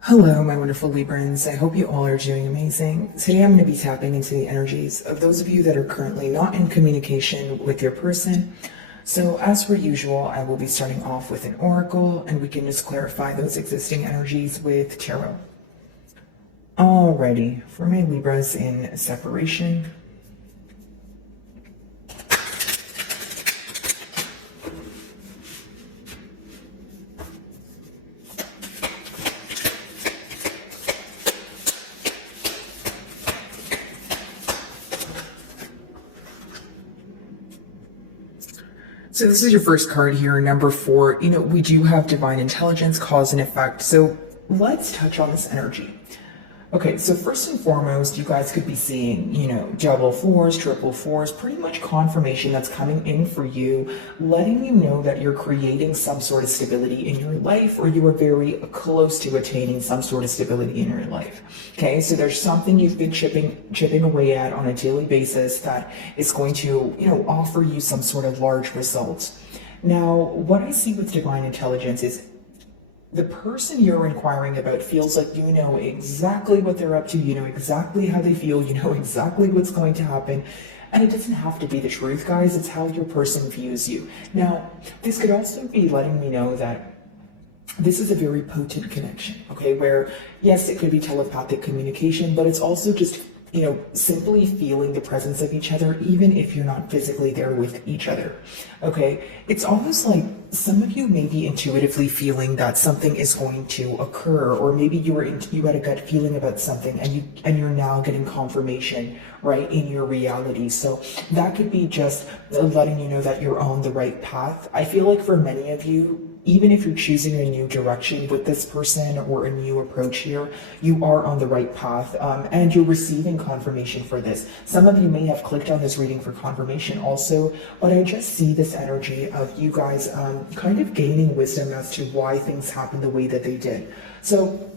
Hello, my wonderful Librans. I hope you all are doing amazing. Today I'm going to be tapping into the energies of those of you that are currently not in communication with your person. So as per usual, I will be starting off with an oracle and we can just clarify those existing energies with tarot. Alrighty, for my Libras in separation. So this is your first card here, number 4. We do have divine intelligence, cause and effect. So let's touch on this energy. Okay, so first and foremost, you guys could be seeing, double fours, triple fours, pretty much confirmation that's coming in for you, letting you know that you're creating some sort of stability in your life, or you are very close to attaining some sort of stability in your life. Okay, so there's something you've been chipping away at on a daily basis that is going to, offer you some sort of large results. Now, what I see with divine intelligence is the person you're inquiring about feels like you know exactly what they're up to, you know exactly how they feel, you know exactly what's going to happen. And it doesn't have to be the truth, guys. It's how your person views you. Now, this could also be letting me know that this is a very potent connection, okay? Where, yes, it could be telepathic communication, but it's also just simply feeling the presence of each other, even if you're not physically there with each other. Okay, it's almost like some of you may be intuitively feeling that something is going to occur, or maybe you had a gut feeling about something, and you're now getting confirmation right in your reality. So that could be just letting you know that you're on the right path. I feel like for many of you, even if you're choosing a new direction with this person or a new approach here, you are on the right path, and you're receiving confirmation for this. Some of you may have clicked on this reading for confirmation also, but I just see this energy of you guys kind of gaining wisdom as to why things happened the way that they did. So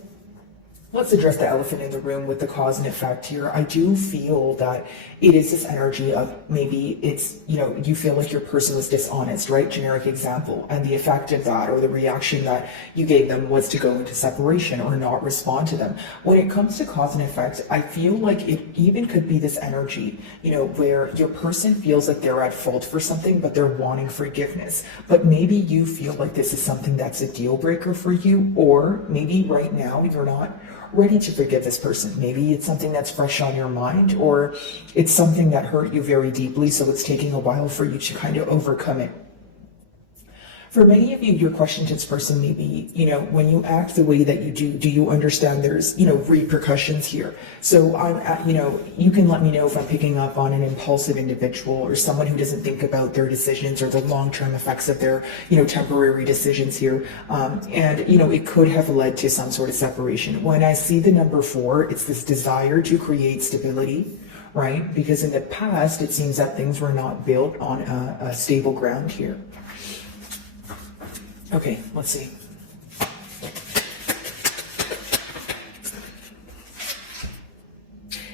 let's address the elephant in the room with the cause and effect here. I do feel that it is this energy of maybe it's, you feel like your person was dishonest, right? Generic example. And the effect of that, or the reaction that you gave them, was to go into separation or not respond to them. When it comes to cause and effect, I feel like it even could be this energy, where your person feels like they're at fault for something, but they're wanting forgiveness. But maybe you feel like this is something that's a deal breaker for you, or maybe right now you're not ready to forgive this person. Maybe it's something that's fresh on your mind, or it's something that hurt you very deeply, so it's taking a while for you to kind of overcome it. For many of you, your question to this person may be, when you act the way that you do you understand there's, repercussions here? So you can let me know if I'm picking up on an impulsive individual, or someone who doesn't think about their decisions or the long-term effects of their, temporary decisions here. It could have led to some sort of separation. When I see the number 4, it's this desire to create stability, right? Because in the past, it seems that things were not built on a stable ground here. Okay, let's see.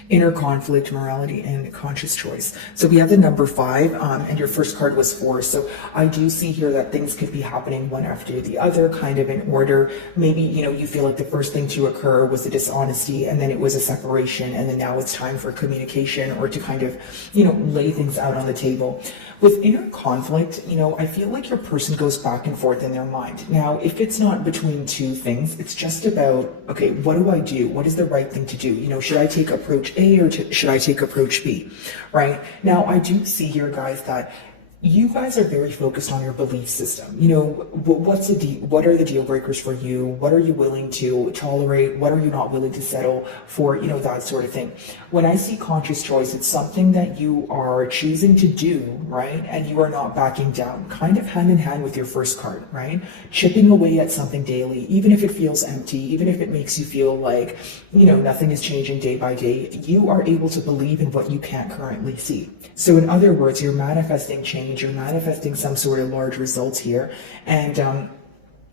Inner conflict, morality, and conscious choice. So we have the number 5, and your first card was 4. So I do see here that things could be happening one after the other, kind of in order. Maybe, you feel like the first thing to occur was a dishonesty, and then it was a separation, and then now it's time for communication, or to kind of, lay things out on the table. With inner conflict, I feel like your person goes back and forth in their mind. Now, if it's not between two things, it's just about, okay, what do I do? What is the right thing to do? Should I take approach A, or should I take approach B, right? Now, I do see here, guys, that you guys are very focused on your belief system. What are the deal breakers for you? What are you willing to tolerate? What are you not willing to settle for? That sort of thing. When I see conscious choice, it's something that you are choosing to do, right? And you are not backing down, kind of hand in hand with your first card, right? Chipping away at something daily, even if it feels empty, even if it makes you feel like, nothing is changing day by day, you are able to believe in what you can't currently see. So in other words, you're manifesting change, you're manifesting some sort of large results here. And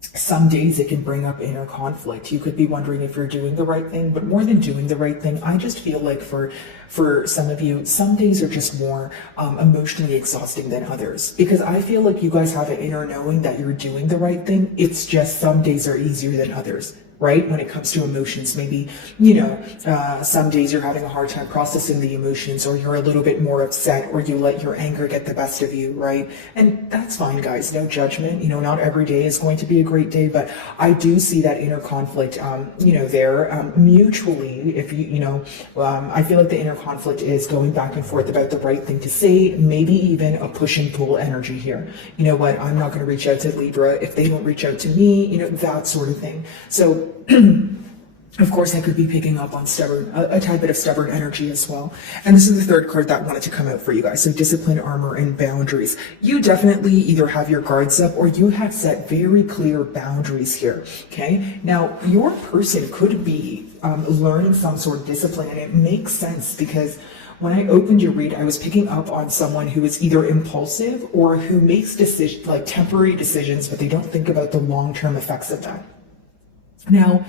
some days it can bring up inner conflict. You could be wondering if you're doing the right thing, but more than doing the right thing, I just feel like for some of you, some days are just more emotionally exhausting than others. Because I feel like you guys have an inner knowing that you're doing the right thing. It's just some days are easier than others. right? When it comes to emotions, maybe, some days you're having a hard time processing the emotions, or you're a little bit more upset, or you let your anger get the best of you, right? And that's fine, guys, no judgment. Not every day is going to be a great day, but I do see that inner conflict, there, mutually. If I feel like the inner conflict is going back and forth about the right thing to say, maybe even a push and pull energy here. You know what, I'm not going to reach out to Libra if they don't reach out to me, that sort of thing. So of course, I could be picking up on a tad bit of stubborn energy as well. And this is the third card that wanted to come out for you guys. So discipline, armor, and boundaries. You definitely either have your guards up or you have set very clear boundaries here. Okay. Now, your person could be learning some sort of discipline, and it makes sense because when I opened your read, I was picking up on someone who is either impulsive or who makes decisions, like temporary decisions, but they don't think about the long-term effects of that. Now,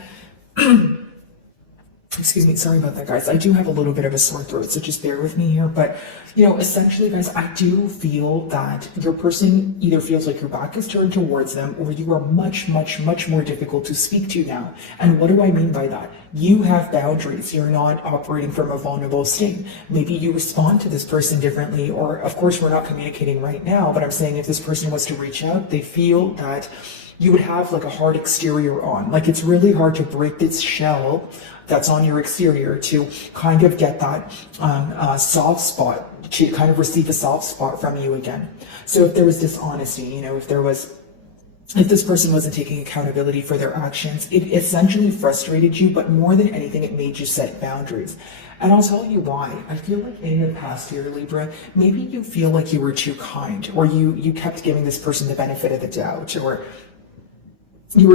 excuse me, sorry about that, guys. I do have a little bit of a sore throat, so just bear with me here. But, essentially, guys, I do feel that your person either feels like your back is turned towards them, or you are much, much, much more difficult to speak to now. And what do I mean by that? You have boundaries. You're not operating from a vulnerable state. Maybe you respond to this person differently, or, of course, we're not communicating right now, but I'm saying if this person was to reach out, they feel that you would have like a hard exterior on. Like it's really hard to break this shell that's on your exterior to kind of get that soft spot, to kind of receive a soft spot from you again. So if there was dishonesty, if this person wasn't taking accountability for their actions, it essentially frustrated you, but more than anything, it made you set boundaries. And I'll tell you why. I feel like in the past year, Libra, maybe you feel like you were too kind, or you kept giving this person the benefit of the doubt, or you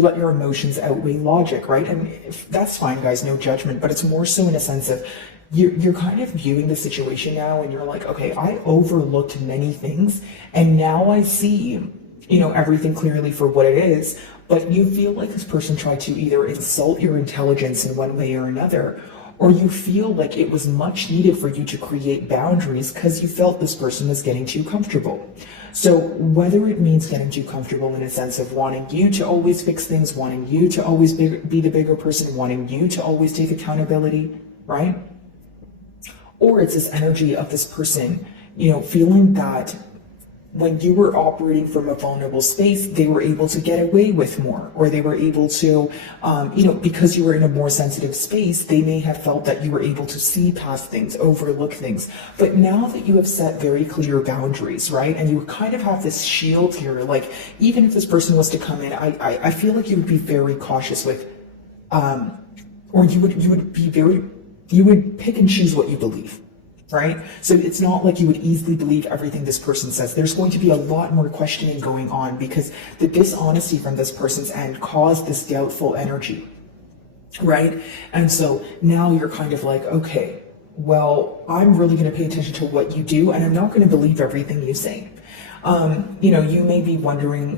let your emotions outweigh logic, right? And that's fine, guys, no judgment, but it's more so in a sense of you're kind of viewing the situation now and you're like, okay, I overlooked many things and now I see, everything clearly for what it is, but you feel like this person tried to either insult your intelligence in one way or another, or you feel like it was much needed for you to create boundaries because you felt this person was getting too comfortable. So whether it means getting too comfortable in a sense of wanting you to always fix things, wanting you to always be the bigger person, wanting you to always take accountability, right? Or it's this energy of this person, feeling that when you were operating from a vulnerable space, they were able to get away with more, or they were able to, because you were in a more sensitive space, they may have felt that you were able to see past things, overlook things. But now that you have set very clear boundaries, right, and you kind of have this shield here, like even if this person was to come in, I feel like you would be very cautious with, or you would pick and choose what you believe. Right? So it's not like you would easily believe everything this person says. There's going to be a lot more questioning going on because the dishonesty from this person's end caused this doubtful energy, right? And so now you're kind of like, okay, well, I'm really going to pay attention to what you do and I'm not going to believe everything you say. You may be wondering,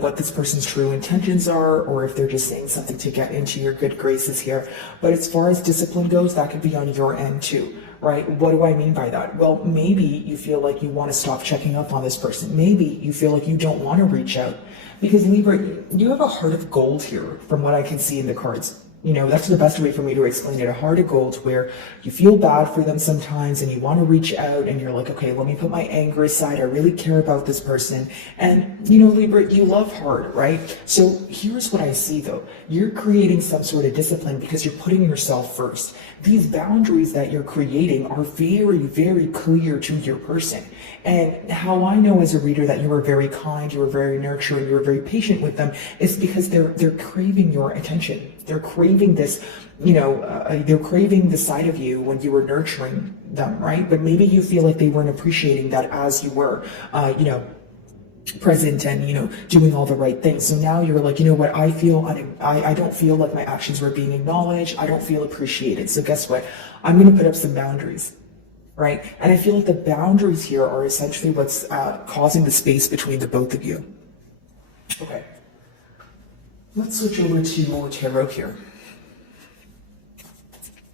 what this person's true intentions are, or if they're just saying something to get into your good graces here. But as far as discipline goes, that could be on your end too. Right? What do I mean by that? Well, maybe you feel like you want to stop checking up on this person. Maybe you feel like you don't want to reach out. Because Libra, you have a heart of gold here from what I can see in the cards. That's the best way for me to explain it. A heart of gold where you feel bad for them sometimes and you want to reach out and you're like, okay, let me put my anger aside. I really care about this person. And, Libra, you love hard, right? So here's what I see though. You're creating some sort of discipline because you're putting yourself first. These boundaries that you're creating are very, very clear to your person. And how I know as a reader that you were very kind, you were very nurturing, you were very patient with them is because they're craving your attention. They're craving this, they're craving the side of you when you were nurturing them, right? But maybe you feel like they weren't appreciating that as you were, present and, doing all the right things. So now you're like, what, I don't feel like my actions were being acknowledged. I don't feel appreciated. So guess what? I'm going to put up some boundaries, right? And I feel like the boundaries here are essentially what's causing the space between the both of you. Okay. Let's switch over to tarot here.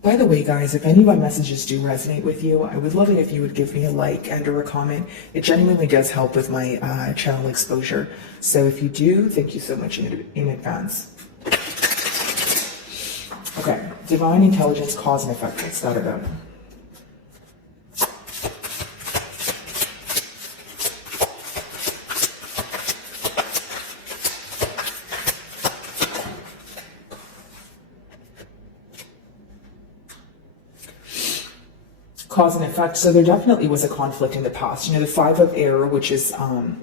By the way, guys, if any of my messages do resonate with you, I would love it if you would give me a like and or a comment. It genuinely does help with my channel exposure. So if you do, thank you so much in advance. Okay, divine intelligence, cause and effect. What's that about? Cause and effect. So there definitely was a conflict in the past. You know, the Five of Air, which is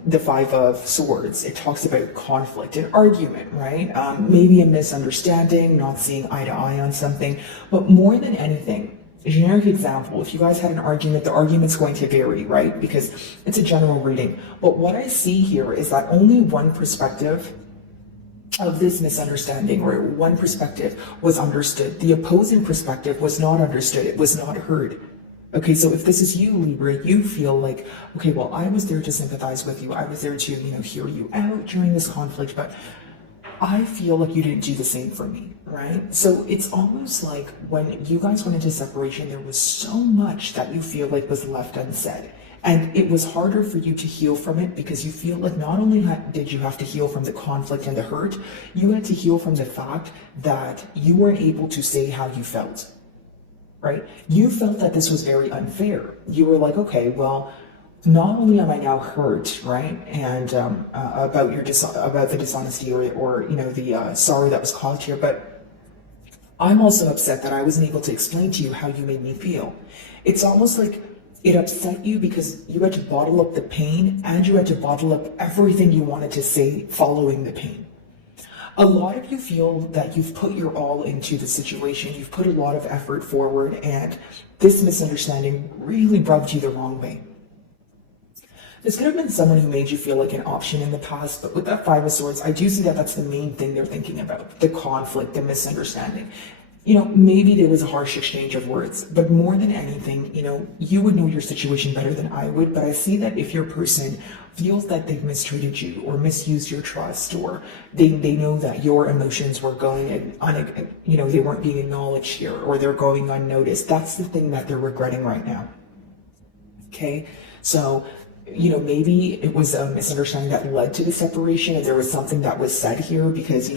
the Five of Swords, it talks about conflict and argument, right? Maybe a misunderstanding, not seeing eye to eye on something. But more than anything, a generic example, if you guys had an argument, the argument's going to vary, right? Because it's a general reading. But what I see here is that only one perspective of this misunderstanding, or one perspective, was understood. The opposing perspective was not understood. It was not heard. Okay, so if this is you, Libra, you feel like, okay, well, I was there to sympathize with you. I was there to, hear you out during this conflict, but I feel like you didn't do the same for me, right? So it's almost like when you guys went into separation, there was so much that you feel like was left unsaid. And it was harder for you to heal from it because you feel like not only did you have to heal from the conflict and the hurt, you had to heal from the fact that you weren't able to say how you felt. Right? You felt that this was very unfair. You were like, okay, well, not only am I now hurt, right, and about the dishonesty or the sorrow that was caused here, but I'm also upset that I wasn't able to explain to you how you made me feel. It's almost like it upset you because you had to bottle up the pain and you had to bottle up everything you wanted to say following the pain. A lot of you feel that you've put your all into the situation, you've put a lot of effort forward, and this misunderstanding really rubbed you the wrong way. This could have been someone who made you feel like an option in the past, but with that Five of Swords, I do see that that's the main thing they're thinking about, the conflict, the misunderstanding. Maybe there was a harsh exchange of words, but more than anything, you would know your situation better than I would, but I see that if your person feels that they've mistreated you or misused your trust, or they know that your emotions were going they weren't being acknowledged here, or they're going unnoticed, that's the thing that they're regretting right now. Okay, so maybe it was a misunderstanding that led to the separation, and there was something that was said here because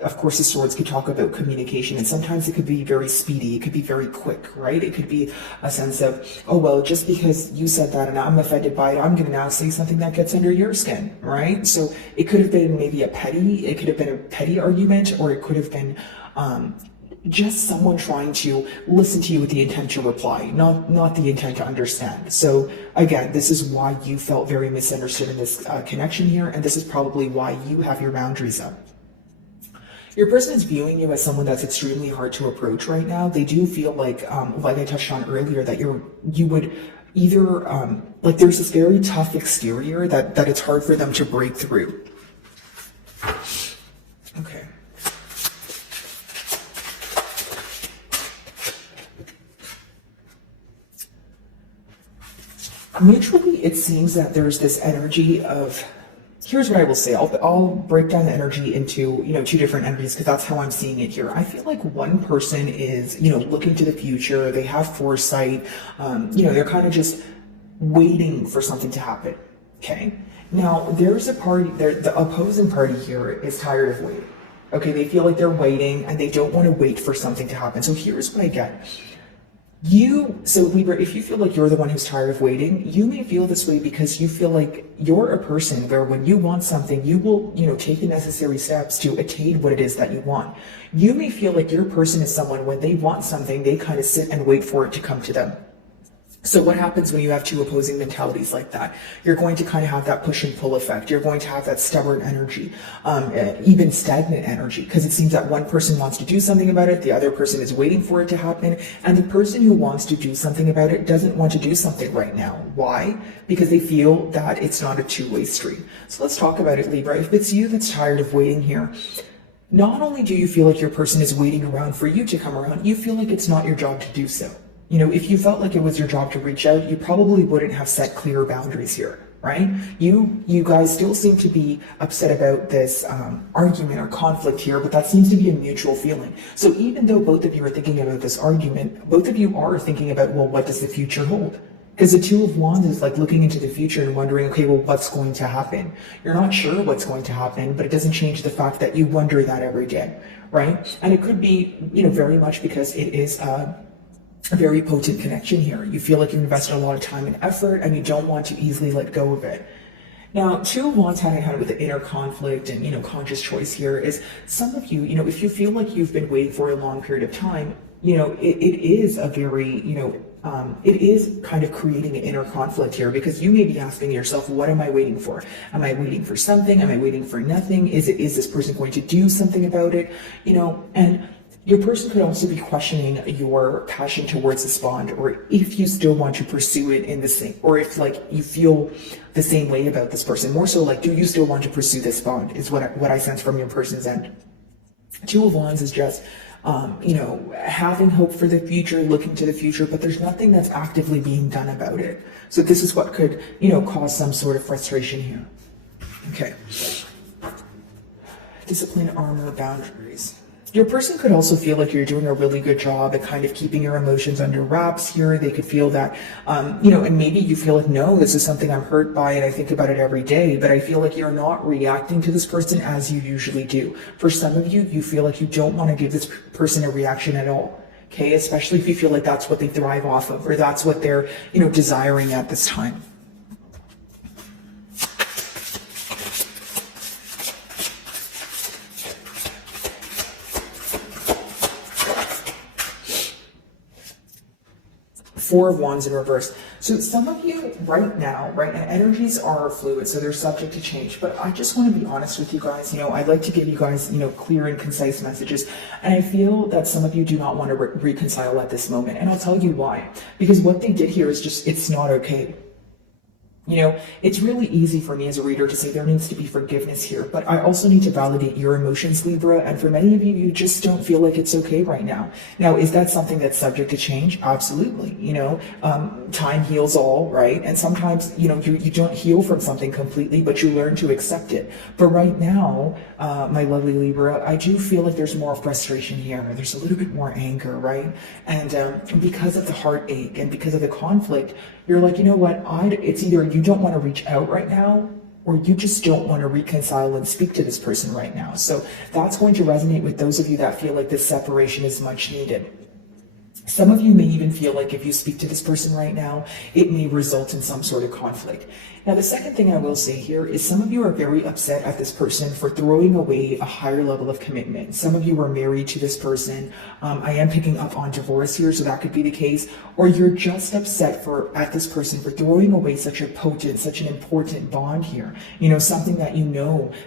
of course, the swords could talk about communication, and sometimes it could be very speedy. It could be very quick, right? It could be a sense of, oh, well, just because you said that and I'm offended by it, I'm going to now say something that gets under your skin, right? So it could have been maybe it could have been a petty argument, or it could have been just someone trying to listen to you with the intent to reply, not the intent to understand. So again, this is why you felt very misunderstood in this connection here, and this is probably why you have your boundaries up. Your person is viewing you as someone that's extremely hard to approach right now. They do feel like I touched on earlier, that you would either, there's this very tough exterior that it's hard for them to break through. Okay. Mutually, it seems that there's this energy of, here's what I will say. I'll break down the energy into, two different energies, because that's how I'm seeing it here. I feel like one person is, looking to the future. They have foresight. They're kind of just waiting for something to happen. Okay. Now, there's a party there. The opposing party here is tired of waiting. Okay. They feel like they're waiting and they don't want to wait for something to happen. So here's what I get. So Libra, if you feel like you're the one who's tired of waiting, you may feel this way because you feel like you're a person where when you want something, you will, take the necessary steps to attain what it is that you want. You may feel like your person is someone, when they want something, they kind of sit and wait for it to come to them. So what happens when you have two opposing mentalities like that? You're going to kind of have that push and pull effect. You're going to have that stubborn energy, even stagnant energy, because it seems that one person wants to do something about it, the other person is waiting for it to happen, and the person who wants to do something about it doesn't want to do something right now. Why? Because they feel that it's not a two-way street. So let's talk about it, Libra. If it's you that's tired of waiting here, not only do you feel like your person is waiting around for you to come around, you feel like it's not your job to do so. If you felt like it was your job to reach out, you probably wouldn't have set clear boundaries here, right? You guys still seem to be upset about this argument or conflict here, but that seems to be a mutual feeling. So even though both of you are thinking about this argument, both of you are thinking about, well, what does the future hold? Because the Two of Wands is like looking into the future and wondering, okay, well, what's going to happen? You're not sure what's going to happen, but it doesn't change the fact that you wonder that every day, right? And it could be, very much because it is a very potent connection here. You feel like you invested a lot of time and effort and you don't want to easily let go of it. Now, Two of Wands hand in hand with the inner conflict and, conscious choice here is some of you, if you feel like you've been waiting for a long period of time, it is a very, it is kind of creating an inner conflict here, because you may be asking yourself, what am I waiting for? Am I waiting for something? Am I waiting for nothing? Is this person going to do something about it? And your person could also be questioning your passion towards this bond, or if you still want to pursue it in the same, or if like you feel the same way about this person. More so like, do you still want to pursue this bond is what I sense from your person's end. Two of Wands is just, having hope for the future, looking to the future, but there's nothing that's actively being done about it. So this is what could, cause some sort of frustration here. Okay. Discipline, armor, boundaries. Your person could also feel like you're doing a really good job at kind of keeping your emotions under wraps here. They could feel that, and maybe you feel like, no, this is something I'm hurt by and I think about it every day, but I feel like you're not reacting to this person as you usually do. For some of you, you feel like you don't want to give this person a reaction at all. Okay, especially if you feel like that's what they thrive off of, or that's what they're, desiring at this time. Four of Wands in reverse. So some of you right now, energies are fluid, so they're subject to change. But I just want to be honest with you guys. I'd like to give you guys, clear and concise messages. And I feel that some of you do not want to reconcile at this moment. And I'll tell you why. Because what they did here is just, it's not okay. It's really easy for me as a reader to say there needs to be forgiveness here, but I also need to validate your emotions, Libra. And for many of you, you just don't feel like it's okay right now. Now, is that something that's subject to change? Absolutely. Time heals all, right? And sometimes, you don't heal from something completely, but you learn to accept it. But right now, my lovely Libra, I do feel like there's more frustration here. There's a little bit more anger, right? And because of the heartache and because of the conflict, you're like, what? It's either you don't want to reach out right now, or you just don't want to reconcile and speak to this person right now. So that's going to resonate with those of you that feel like this separation is much needed. Some of you may even feel like if you speak to this person right now, it may result in some sort of conflict. Now, the second thing I will say here is some of you are very upset at this person for throwing away a higher level of commitment. Some of you are married to this person. I am picking up on divorce here, so that could be the case. Or you're just upset at this person for throwing away such a potent, such an important bond here. Something that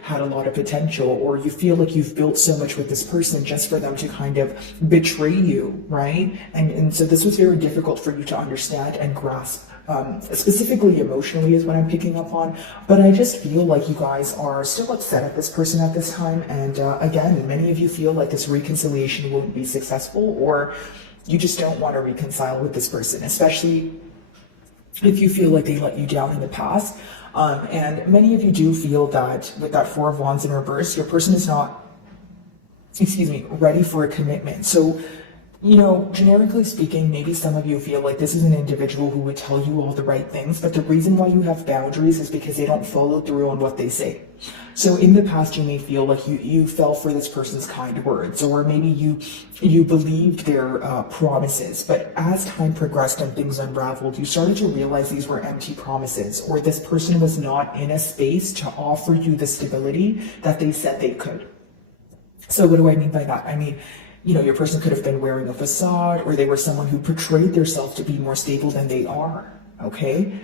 had a lot of potential, or you feel like you've built so much with this person just for them to kind of betray you, right? And so this was very difficult for you to understand and grasp. Specifically emotionally is what I'm picking up on, but I just feel like you guys are still upset at this person at this time, and again, many of you feel like this reconciliation won't be successful, or you just don't want to reconcile with this person, especially if you feel like they let you down in the past. And many of you do feel that with that Four of Wands in reverse, your person is not, ready for a commitment. So generically speaking, maybe some of you feel like this is an individual who would tell you all the right things, but the reason why you have boundaries is because they don't follow through on what they say. So in the past, you may feel like you fell for this person's kind words, or maybe you believed their promises, but as time progressed and things unraveled, you started to realize these were empty promises, or this person was not in a space to offer you the stability that they said they could. So what do I mean by that? I mean, your person could have been wearing a facade, or they were someone who portrayed themselves to be more stable than they are, okay?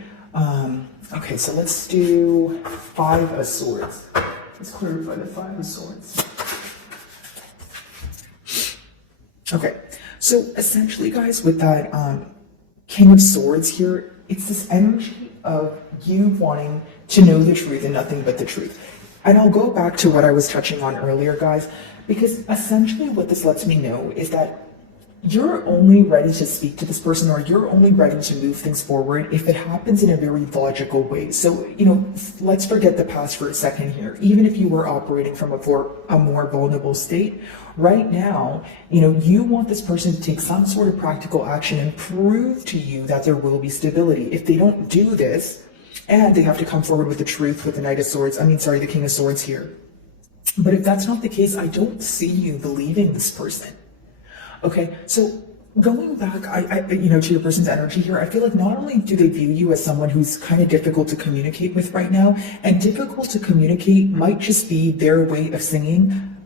Okay, so let's do Five of Swords. Let's clarify the Five of Swords. Okay, so essentially, guys, with that King of Swords here, it's this energy of you wanting to know the truth and nothing but the truth. And I'll go back to what I was touching on earlier, guys, because essentially what this lets me know is that you're only ready to speak to this person, or you're only ready to move things forward if it happens in a very logical way. So, let's forget the past for a second here. Even if you were operating from a more vulnerable state, right now, you want this person to take some sort of practical action and prove to you that there will be stability. If they don't do this, and they have to come forward with the truth with the the King of Swords here. But if that's not the case, I don't see you believing this person. Okay, so going back, to your person's energy here, I feel like not only do they view you as someone who's kind of difficult to communicate with right now, and difficult to communicate might just be their way of saying,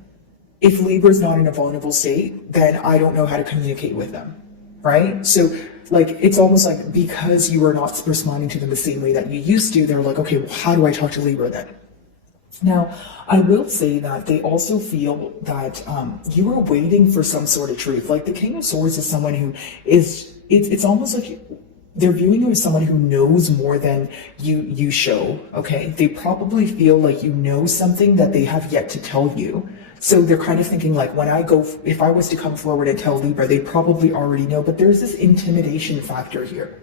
if Libra's not in a vulnerable state, then I don't know how to communicate with them, right? So, it's almost like because you are not responding to them the same way that you used to, they're like, okay, well, how do I talk to Libra then? Now, I will say that they also feel that you are waiting for some sort of truth. Like the King of Swords is someone who it's almost like they're viewing you as someone who knows more than you show, okay? They probably feel like you know something that they have yet to tell you. So they're kind of thinking like, if I was to come forward and tell Libra, they probably already know, but there's this intimidation factor here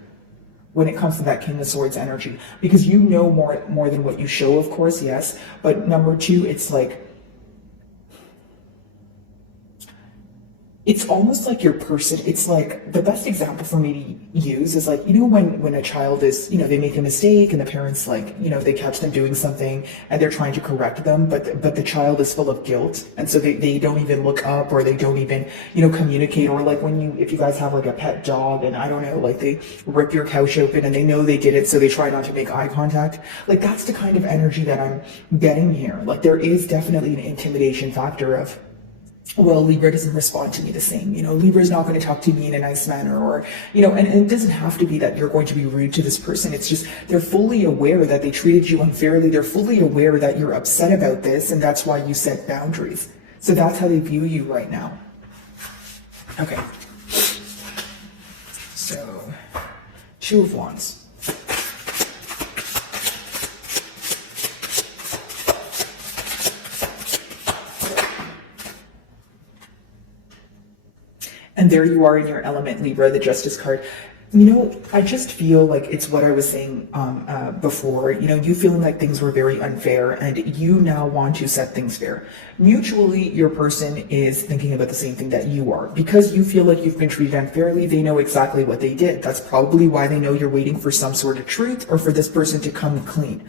when it comes to that King of Swords energy, because you know more than what you show, of course, yes. But number two, it's like, it's almost like your person, it's like, the best example for me to use is like, when a child is, they make a mistake and the parents they catch them doing something and they're trying to correct them, but the child is full of guilt. And so they don't even look up, or they don't even, communicate. Or like if you guys have like a pet dog and I don't know, like they rip your couch open and they know they did it, so they try not to make eye contact. Like that's the kind of energy that I'm getting here. Like there is definitely an intimidation factor of, well, Libra doesn't respond to me the same. Libra is not going to talk to me in a nice manner, or, and it doesn't have to be that you're going to be rude to this person. It's just, they're fully aware that they treated you unfairly. They're fully aware that you're upset about this, and that's why you set boundaries. So that's how they view you right now. Okay. So, Two of Wands. And there you are in your element, Libra, the Justice card. I just feel like it's what I was saying before. You feeling like things were very unfair and you now want to set things fair. Mutually, your person is thinking about the same thing that you are. Because you feel like you've been treated unfairly, they know exactly what they did. That's probably why they know you're waiting for some sort of truth or for this person to come clean.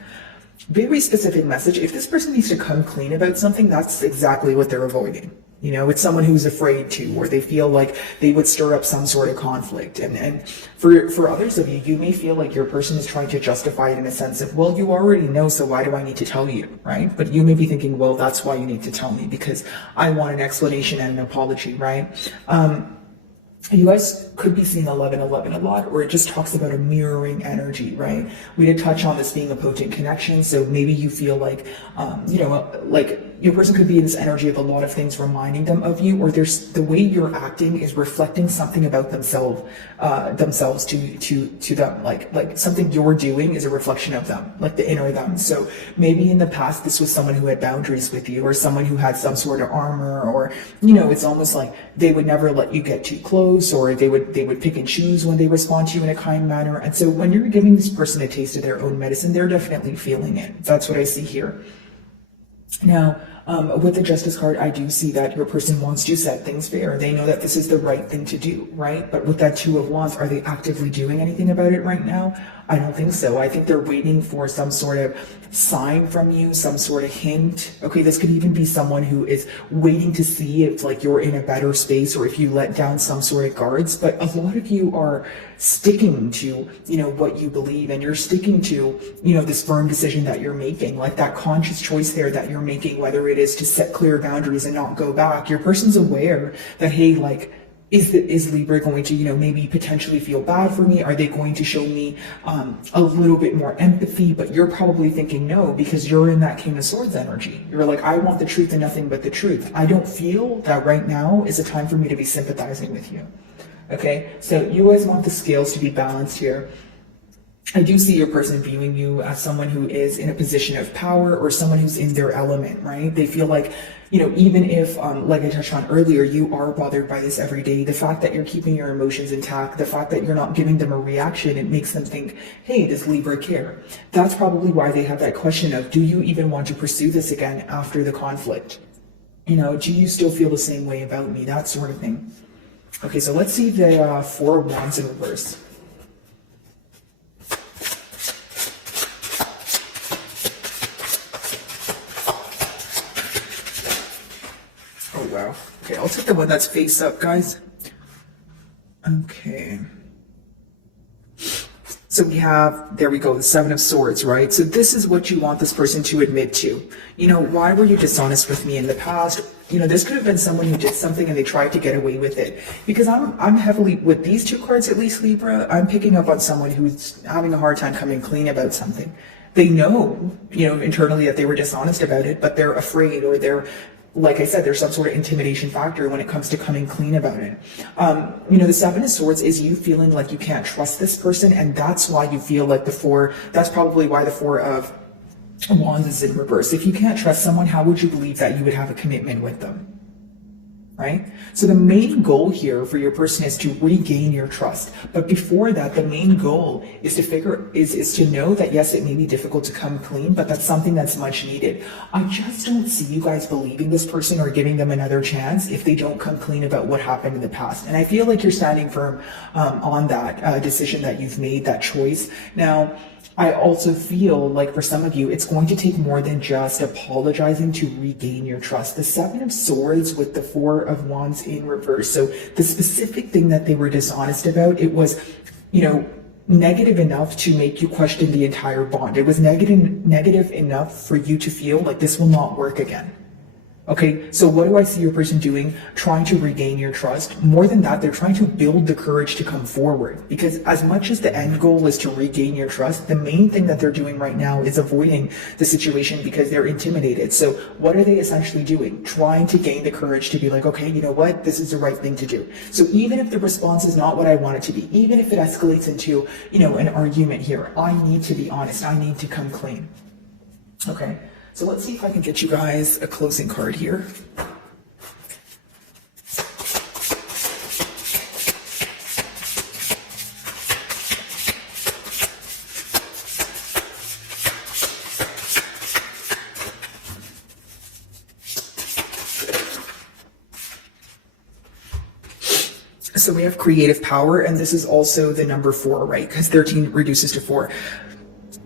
Very specific message. If this person needs to come clean about something, that's exactly what they're avoiding. It's someone who's afraid to, or they feel like they would stir up some sort of conflict. And for others of you, you may feel like your person is trying to justify it in a sense of, well, you already know, so why do I need to tell you, right? But you may be thinking, well, that's why you need to tell me, because I want an explanation and an apology, right? You guys could be seeing 11-11 a lot, or it just talks about a mirroring energy, right? We did touch on this being a potent connection, so maybe you feel like, like your person could be in this energy of a lot of things reminding them of you, or there's the way you're acting is reflecting something about themselves to them, like something you're doing is a reflection of them, like the inner them. So maybe in the past this was someone who had boundaries with you, or someone who had some sort of armor, or it's almost like they would never let you get too close, or they would pick and choose when they respond to you in a kind manner. And so when you're giving this person a taste of their own medicine, they're definitely feeling it. That's what I see here. Now, with the Justice card, I do see that your person wants to set things fair. They know that this is the right thing to do, right? But with that Two of Wands, are they actively doing anything about it right now? I don't think so. I think they're waiting for some sort of sign from you, some sort of hint. Okay, this could even be someone who is waiting to see if like you're in a better space, or if you let down some sort of guards. But a lot of you are sticking to, what you believe, and you're sticking to, this firm decision that you're making, like that conscious choice there that you're making, whether it is to set clear boundaries and not go back. Your person's aware that, hey, like, is Libra going to, maybe potentially feel bad for me? Are they going to show me a little bit more empathy? But you're probably thinking no, because you're in that King of Swords energy. You're like, I want the truth and nothing but the truth. I don't feel that right now is a time for me to be sympathizing with you. Okay, so you guys want the scales to be balanced here. I do see your person viewing you as someone who is in a position of power, or someone who's in their element, right? They feel like Even if, like I touched on earlier, you are bothered by this every day, the fact that you're keeping your emotions intact, the fact that you're not giving them a reaction, it makes them think, hey, does Libra care? That's probably why they have that question of, do you even want to pursue this again after the conflict? Do you still feel the same way about me? That sort of thing. Okay, so let's see the Four of Wands in reverse. Oh, wow. Okay, I'll take the one that's face up, guys. Okay. So we have, there we go, the Seven of Swords, right? So this is what you want this person to admit to. Why were you dishonest with me in the past? This could have been someone who did something and they tried to get away with it. Because I'm heavily, with these two cards at least, Libra, I'm picking up on someone who's having a hard time coming clean about something. They know, internally that they were dishonest about it, but they're afraid, or they're, like I said, there's some sort of intimidation factor when it comes to coming clean about it. The Seven of Swords is you feeling like you can't trust this person, and that's why you feel like that's probably why the Four of Wands is in reverse. If you can't trust someone, how would you believe that you would have a commitment with them? Right? So the main goal here for your person is to regain your trust. But before that, the main goal is to know that yes, it may be difficult to come clean, but that's something that's much needed. I just don't see you guys believing this person or giving them another chance if they don't come clean about what happened in the past. And I feel like you're standing firm on that decision that you've made, that choice. Now, I also feel like for some of you, it's going to take more than just apologizing to regain your trust. The Seven of Swords with the Four of Wands in reverse. So the specific thing that they were dishonest about, it was, negative enough to make you question the entire bond. It was negative enough for you to feel like this will not work again. Okay, so what do I see your person doing? Trying to regain your trust. More than that, they're trying to build the courage to come forward. Because as much as the end goal is to regain your trust, the main thing that they're doing right now is avoiding the situation because they're intimidated. So what are they essentially doing? Trying to gain the courage to be like, okay, you know what? This is the right thing to do. So even if the response is not what I want it to be, even if it escalates into, an argument here, I need to be honest. I need to come clean. Okay. So let's see if I can get you guys a closing card here. So we have creative power, and this is also the number 4, right? Because 13 reduces to 4.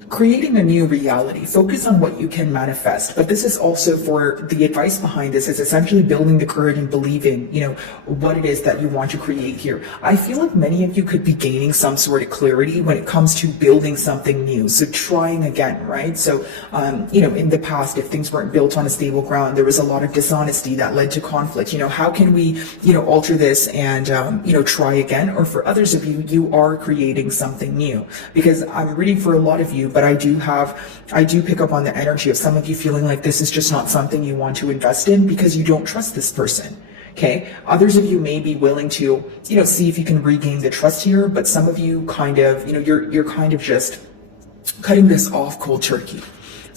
Creating a new reality. Focus on what you can manifest. But this is also for the advice behind this is essentially building the courage and believing, what it is that you want to create here. I feel like many of you could be gaining some sort of clarity when it comes to building something new. So trying again, right? So, in the past, if things weren't built on a stable ground, there was a lot of dishonesty that led to conflict. How can we, alter this and, try again? Or for others of you, you are creating something new. Because I'm reading for a lot of you, but I do pick up on the energy of some of you feeling like this is just not something you want to invest in because you don't trust this person. Okay. Others of you may be willing to, see if you can regain the trust here, but some of you kind of, you're kind of just cutting this off cold turkey.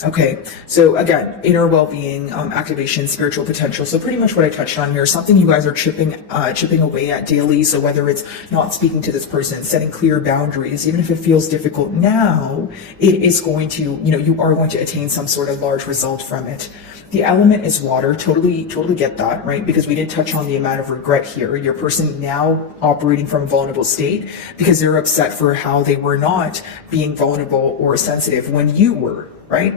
Okay, so again, inner well-being, activation, spiritual potential. So pretty much what I touched on here, something you guys are chipping away at daily. So whether it's not speaking to this person, setting clear boundaries, even if it feels difficult now, it is going to, you are going to attain some sort of large result from it. The element is water. Totally get that, right? Because we did touch on the amount of regret here. Your person now operating from a vulnerable state because they're upset for how they were not being vulnerable or sensitive when you were, right?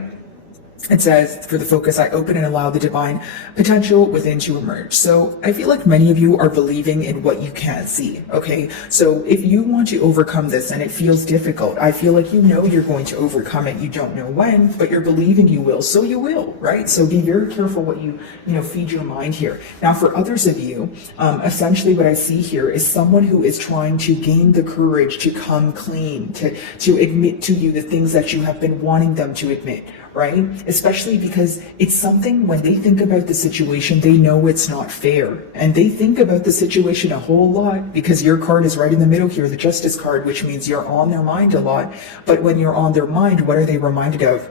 It says, for the focus, I open and allow the divine potential within to emerge. So I feel like many of you are believing in what you can't see, okay? So if you want to overcome this and it feels difficult, I feel like you're going to overcome it. You don't know when, but you're believing you will, so you will, right? So be very careful what you feed your mind here. Now, for others of you, essentially what I see here is someone who is trying to gain the courage to come clean, to admit to you the things that you have been wanting them to admit, right? Especially because it's something when they think about the situation, they know it's not fair. And they think about the situation a whole lot because your card is right in the middle here, the Justice card, which means you're on their mind a lot. But when you're on their mind, what are they reminded of?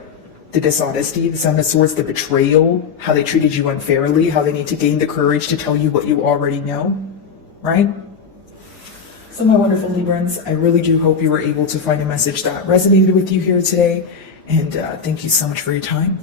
the dishonesty, the Seven of Swords, the betrayal, how they treated you unfairly, how they need to gain the courage to tell you what you already know, right? So my wonderful Librans, I really do hope you were able to find a message that resonated with you here today. And thank you so much for your time.